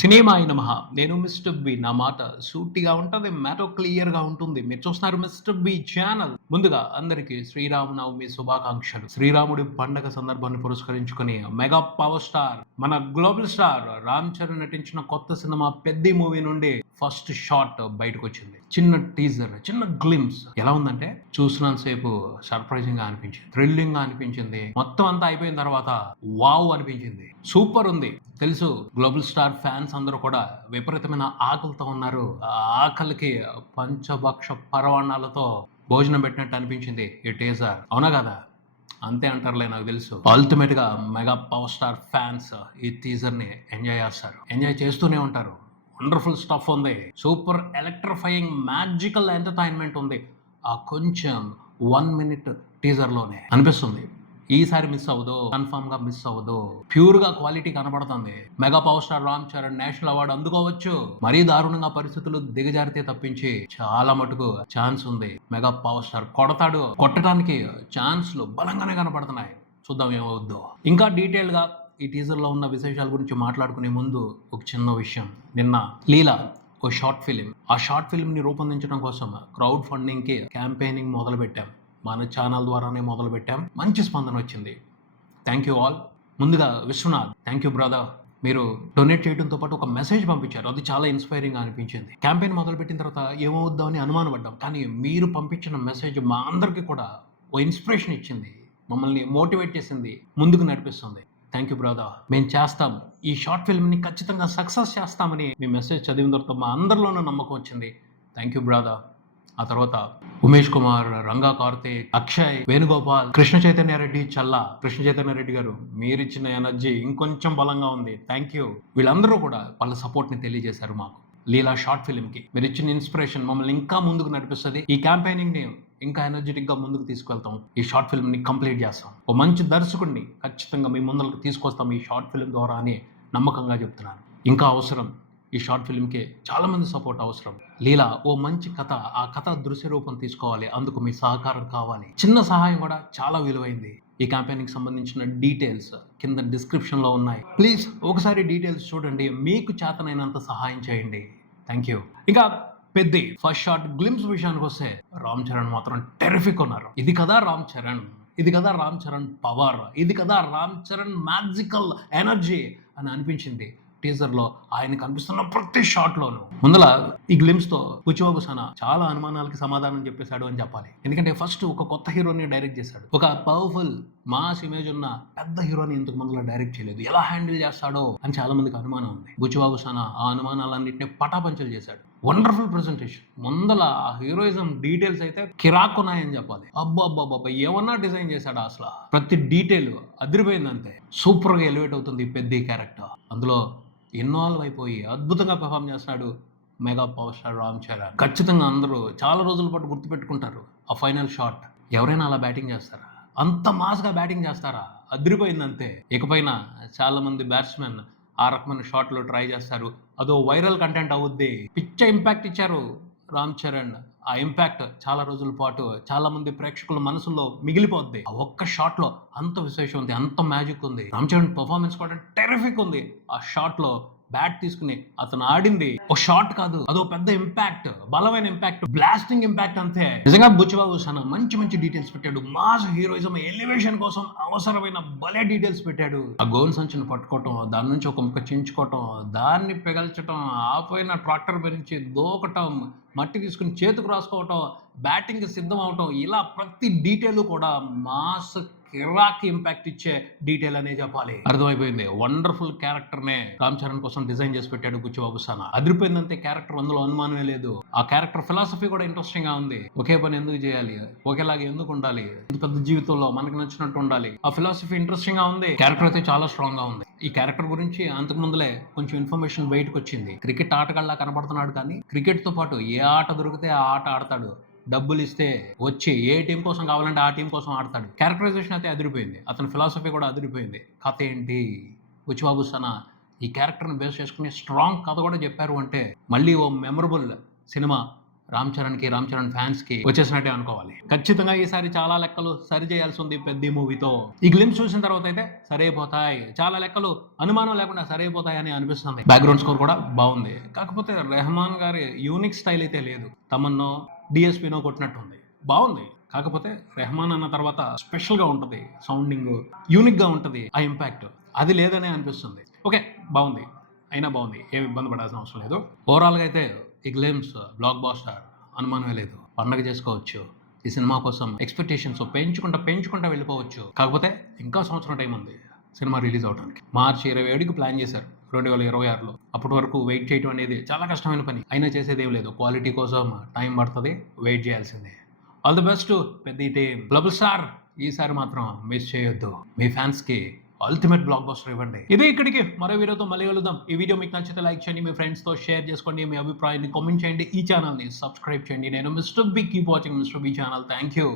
సినిమాయి నమః. నేను mister B. నా మాట సూటిగా ఉంటది. మ్యాటర్ క్లియర్‌గా ఉంటుంది. మీరు చూస్తున్నారు మిస్టర్ బి ఛానల్. ముందుగా అందరికీ శ్రీరామనవమి శుభాకాంక్షలు. శ్రీరాముడి పండగ సందర్భాన్ని పురస్కరించుకొని మెగా పవర్ స్టార్ మన గ్లోబల్ స్టార్ రామ్ చరణ్ నటించిన కొత్త సినిమా 'పెద్ది' మూవీ నుండి ఫస్ట్ షాట్ బయటకొచ్చింది. చిన్న టీజర్, చిన్న గ్లిమ్స్ ఎలా ఉందంటే చూసినంత సేపు సర్ప్రైజింగ్ గా అనిపించింది, థ్రిల్లింగ్ గా అనిపించింది. మొత్తం అంతా అయిపోయిన తర్వాత వావ్ అనిపించింది. సూపర్ ఉంది. తెలుసు గ్లోబల్ స్టార్ ఫ్యాన్స్ అందరూ కూడా విపరీతమైన ఆకలితో ఉన్నారు. ఆ ఆకలికి పంచభక్ష పరవాణాలతో భోజనం పెట్టినట్టు అనిపించింది ఈ టీజర్. అవునా కదా? అంతే అంటారులే, నాకు తెలుసు. అల్టిమేట్ గా మెగా పవర్ స్టార్ ఫ్యాన్స్ ఈ టీజర్ ని ఎంజాయ్ చేస్తారు, ఎంజాయ్ చేస్తూనే ఉంటారు. వండర్ఫుల్ స్టఫ్ ఉంది. సూపర్ ఎలక్ట్రిఫైయింగ్ మ్యాజికల్ ఎంటర్టైన్మెంట్ ఉంది. ఆ కొంచెం 1 minute టీజర్ లోనే అనిపిస్తుంది ఈసారి మిస్ అవ్వదు, కన్ఫర్మ్ గా మిస్ అవ్వదు. ప్యూర్ గా క్వాలిటీ కనబడుతుంది. Mega power star Ram Charan national award అందుకోవచ్చు. మరీ దారుణంగా పరిస్థితులు దిగజారితే తప్పించి చాలా మటుకు ఛాన్స్ ఉంది. మెగా పవర్ స్టార్ కొడతాడు. కొట్టడానికి ఛాన్స్లు బలంగానే కనబడుతున్నాయి. చూద్దాం ఏమవుద్దో. ఇంకా డీటెయిల్ గా ఈ టీజర్ లో ఉన్న విశేషాల గురించి మాట్లాడుకునే ముందు ఒక చిన్న విషయం. నిన్న లీలా ఓ షార్ట్ ఫిలిం, ఆ షార్ట్ ఫిలిం ని రూపొందించడం కోసం క్రౌడ్ ఫండింగ్ కి క్యాంపెయినింగ్ మొదలు పెట్టాం. మన ఛానల్ ద్వారానే మొదలు పెట్టాం. మంచి స్పందన వచ్చింది. Thank you all. ముందుగా విశ్వనాథ్, థ్యాంక్ యూ బ్రదర్. మీరు డొనేట్ చేయడంతో పాటు ఒక మెసేజ్ పంపించారు. అది చాలా ఇన్స్పైరింగ్ గా అనిపించింది. క్యాంపెయిన్ మొదలు పెట్టిన తర్వాత ఏమవుద్దాం అని అనుమానపడ్డాం, కానీ మీరు పంపించిన మెసేజ్ మా అందరికీ కూడా ఓ ఇన్స్పిరేషన్ ఇచ్చింది, మమ్మల్ని మోటివేట్ చేసింది, ముందుకు నడిపిస్తుంది. Thank you brother. మేము చేస్తాం, ఈ షార్ట్ ఫిల్మ్ని ఖచ్చితంగా సక్సెస్ చేస్తామని మీ మెసేజ్ చదివిన తర్వాత మా అందరిలోనూ నమ్మకం వచ్చింది. Thank you brother. ఆ తర్వాత ఉమేష్ కుమార్, రంగా కార్తీక్, అక్షయ్, వేణుగోపాల్, కృష్ణ చైతన్య రెడ్డి, చల్లా. కృష్ణ చైతన్య రెడ్డి గారు, మీరిచ్చిన ఎనర్జీ ఇంకొంచెం బలంగా ఉంది. Thank you. వీళ్ళందరూ కూడా వాళ్ళ సపోర్ట్ని తెలియజేశారు మాకు. లీలా షార్ట్ ఫిల్మ్కి మీరు ఇచ్చిన ఇన్స్పిరేషన్ మమ్మల్ని ఇంకా ముందుకు నడిపిస్తుంది. ఈ క్యాంపెయినింగ్ని ఇంకా ఎనర్జెటిక్ గా ముందుకు తీసుకెళ్తాం. ఈ షార్ట్ ఫిల్మ్ ని కంప్లీట్ చేస్తాం. ఓ మంచి దర్శకుడిని ఖచ్చితంగా మీ ముందరకు తీసుకొస్తాం ఈ షార్ట్ ఫిల్మ్ ద్వారా అని నమ్మకంగా చెప్తున్నాను. ఇంకా అవసరం ఈ షార్ట్ ఫిల్మ్కి చాలా మంది సపోర్ట్ అవసరం. లీలా ఓ మంచి కథ, ఆ కథ దృశ్య రూపం తీసుకోవాలి. అందుకు మీ సహకారం కావాలి. చిన్న సహాయం కూడా చాలా విలువైంది. ఈ క్యాంపెయిన్కి సంబంధించిన డీటెయిల్స్ కింద డిస్క్రిప్షన్ లో ఉన్నాయి. ప్లీజ్ ఒకసారి డీటెయిల్స్ చూడండి. మీకు చేతనైనంత సహాయం చేయండి. Thank you. ఇంకా పెద్ది ఫస్ట్ షాట్ గ్లిమ్స్ విషయానికి వస్తే రామ్ చరణ్ మాత్రం టెరిఫిక్ ఉన్నారు. ఇది కదా రామ్ చరణ్, ఇది కదా రామ్ చరణ్ పవర్, ఇది కదా రామ్ చరణ్ మ్యాజికల్ ఎనర్జీ అని అనిపించింది. టీజర్ లో ఆయన కనిపిస్తున్న ప్రతి షాట్ లోను. ముందల ఈ గ్లిమ్స్ తో బుచ్చిబాబు సనా చాలా అనుమానాలకి సమాధానం చెప్పేశాడు అని చెప్పాలి. ఎందుకంటే ఫస్ట్ ఒక కొత్త హీరోని డైరెక్ట్ చేశాడు. ఒక పవర్ఫుల్ మాస్ ఇమేజ్ ఉన్న పెద్ద హీరోని ఇంతకు ముందులో డైరెక్ట్ చేయలేదు. ఎలా హ్యాండిల్ చేస్తాడో అని చాలా మందికి అనుమానం ఉంది. బుచ్చిబాబు సనా ఆ అనుమానాలన్నింటినీ పటాపంచలు చేశాడు. Wonderful presentation. ముందల ఆ హీరోయిజం డీటెయిల్స్ అయితే కిరాకున్నాయని చెప్పాలి. అబ్బా ఏమన్నా డిజైన్ చేశాడు. అసలు ప్రతి డీటెయిల్ అదిరిపోయింది. అంతే సూపర్ గా ఎలివేట్ అవుతుంది పెద్ద క్యారెక్టర్. అందులో ఇన్వాల్వ్ అయిపోయి అద్భుతంగా పెర్ఫామ్ చేస్తున్నాడు mega power star Ram Charan. ఖచ్చితంగా అందరూ చాలా రోజుల పాటు గుర్తుపెట్టుకుంటారు ఆ ఫైనల్ షాట్. ఎవరైనా అలా బ్యాటింగ్ చేస్తారా? అంత మాస్గా బ్యాటింగ్ చేస్తారా? అదిరిపోయింది అంతే. ఇకపైన చాలా మంది బ్యాట్స్మెన్ ఆ రకమైన షాట్లు ట్రై చేస్తారు. అదో వైరల్ కంటెంట్ అవుద్ది. పిచ్చ ఇంపాక్ట్ ఇచ్చారు రామ్ చరణ్. ఆ ఇంపాక్ట్ చాలా రోజుల పాటు చాలా మంది ప్రేక్షకుల మనసులో మిగిలిపోద్ది. ఆ ఒక్క షాట్ లో అంత విశేషం ఉంది, అంత మ్యాజిక్ ఉంది. రామ్ చరణ్ పర్ఫార్మెన్స్ కూడా టెరిఫిక్ ఉంది. ఆ షాట్ లో బ్యాట్ తీసుకుని అతను ఆడింది ఓ షాట్ కాదు, అదో పెద్ద ఇంపాక్ట్, బలమైన ఇంపాక్ట్, బ్లాస్టింగ్ ఇంపాక్ట్. అంతే నిజంగా బుచ్చిబాబు సనా మంచి డీటెయిల్స్ పెట్టాడు. మాస్ హీరోయిజం ఎలివేషన్ కోసం అవసరమైన భలే డీటెయిల్స్ పెట్టాడు. ఆ గోన్ సంచిని పట్టుకోవటం, దాని నుంచి ఒక ముక్క చించుకోవటం, దాన్ని పెగల్చటం, ఆపోయిన ట్రాక్టర్ గురించి దూకటం, మట్టి తీసుకుని చేతికి రాసుకోవటం, బ్యాటింగ్ సిద్ధం అవటం, ఇలా ప్రతి డీటెయిల్ కూడా మాస్ కిరాక్ ఇంపాక్ట్ ఇచ్చే డీటెయిల్ అనే చెప్పాలి. అర్థమైపోయింది. వండర్ఫుల్ క్యారెక్టర్ నే రామ్ చరణ్ కోసం డిజైన్ చేసి పెట్టాడు బుచ్చిబాబు సనా. అదిరిపోయిందంతే క్యారెక్టర్, అందులో అనుమానమే లేదు. ఆ క్యారెక్టర్ ఫిలాసఫీ కూడా ఇంట్రెస్టింగ్ గా ఉంది. ఒకే పని ఎందుకు చేయాలి, ఒకేలాగా ఎందుకు ఉండాలి, పెద్ద జీవితంలో మనకు నచ్చినట్టు ఉండాలి. ఆ ఫిలాసఫీ ఇంట్రెస్టింగ్ గా ఉంది. క్యారెక్టర్ అయితే చాలా స్ట్రాంగ్ గా ఉంది. ఈ క్యారెక్టర్ గురించి అంతకు ముందులే కొంచెం ఇన్ఫర్మేషన్ బయటకు వచ్చింది. క్రికెట్ ఆటగాళ్ళ కనబడుతున్నాడు, కానీ క్రికెట్ తో పాటు ఏ ఆట దొరికితే ఆ ఆట ఆడతాడు. డబ్బులు ఇస్తే వచ్చి ఏ టీం కోసం కావాలంటే ఆ టీం కోసం ఆడతాడు. క్యారెక్టరైజేషన్ అయితే అదిరిపోయింది. అతని ఫిలాసఫీ కూడా అదిరిపోయింది. కథ ఏంటి? బుచ్చిబాబు సనా ఈ క్యారెక్టర్ని బేస్ చేసుకుని స్ట్రాంగ్ కథ కూడా చెప్పారు అంటే మళ్ళీ ఓ memorable cinema Ram Charan fans కి వచ్చేసినట్టే అనుకోవాలి. ఖచ్చితంగా ఈసారి చాలా లెక్కలు సరి చేయాల్సి ఉంది పెద్ద మూవీతో. ఈ గ్లిమ్స్ చూసిన తర్వాత అయితే సరైపోతాయి, చాలా లెక్కలు అనుమానం లేకుండా సరైపోతాయని అనిపిస్తుంది. బ్యాక్గ్రౌండ్ స్కోర్ కూడా బాగుంది, కాకపోతే రెహమాన్ గారి యూనిక్ స్టైల్ అయితే లేదు. తమన్నో డిఎస్పీనో కొట్టినట్టుంది. బాగుంది, కాకపోతే రెహమాన్ అన్న తర్వాత స్పెషల్ గా ఉంటది, సౌండింగ్ యూనిక్ గా ఉంటది, ఆ ఇంపాక్ట్ అది లేదనే అనిపిస్తుంది. ఓకే, బాగుంది, అయినా బాగుంది, ఏమి ఇబ్బంది పడాల్సిన అవసరం లేదు. ఓవరాల్గా అయితే ఈ గ్లిమ్స్ బ్లాక్ బాస్టర్ అనుమానమే లేదు. పండగ చేసుకోవచ్చు, ఈ సినిమా కోసం ఎక్స్పెక్టేషన్స్ పెంచుకుంటా వెళ్ళిపోవచ్చు. కాకపోతే ఇంకా సంవత్సరం టైం ఉంది సినిమా రిలీజ్ అవడానికి. మార్చి 27కి ప్లాన్ చేశారు 2026లో. అప్పటి వరకు వెయిట్ చేయడం అనేది చాలా కష్టమైన పని, అయినా చేసేది ఏం లేదు. క్వాలిటీ కోసం టైం పడుతుంది, వెయిట్ చేయాల్సిందే. ఆల్ ది బెస్ట్ పెద్ద టీం. గ్లోబల్ స్టార్ ఈసారి మాత్రం మిస్ చేయొద్దు, మీ ఫ్యాన్స్ కి అల్టిమేట్ బ్లాక్ బస్టర్ ఇవ్వండి. ఇదే ఇక్కడికి మరో వీడియోతో మళ్ళీ కలుద్దాం. ఈ వీడియో మీకు నచ్చితే లైక్ చేయండి, మీ ఫ్రెండ్స్ తో షేర్ చేసుకోండి, మీ అభిప్రాయాన్ని కామెంట్ చేయండి, ఈ ఛానల్ ని సబ్స్క్రైబ్ చేయండి. నేను mister B, keep watching mister B channel. Thank you.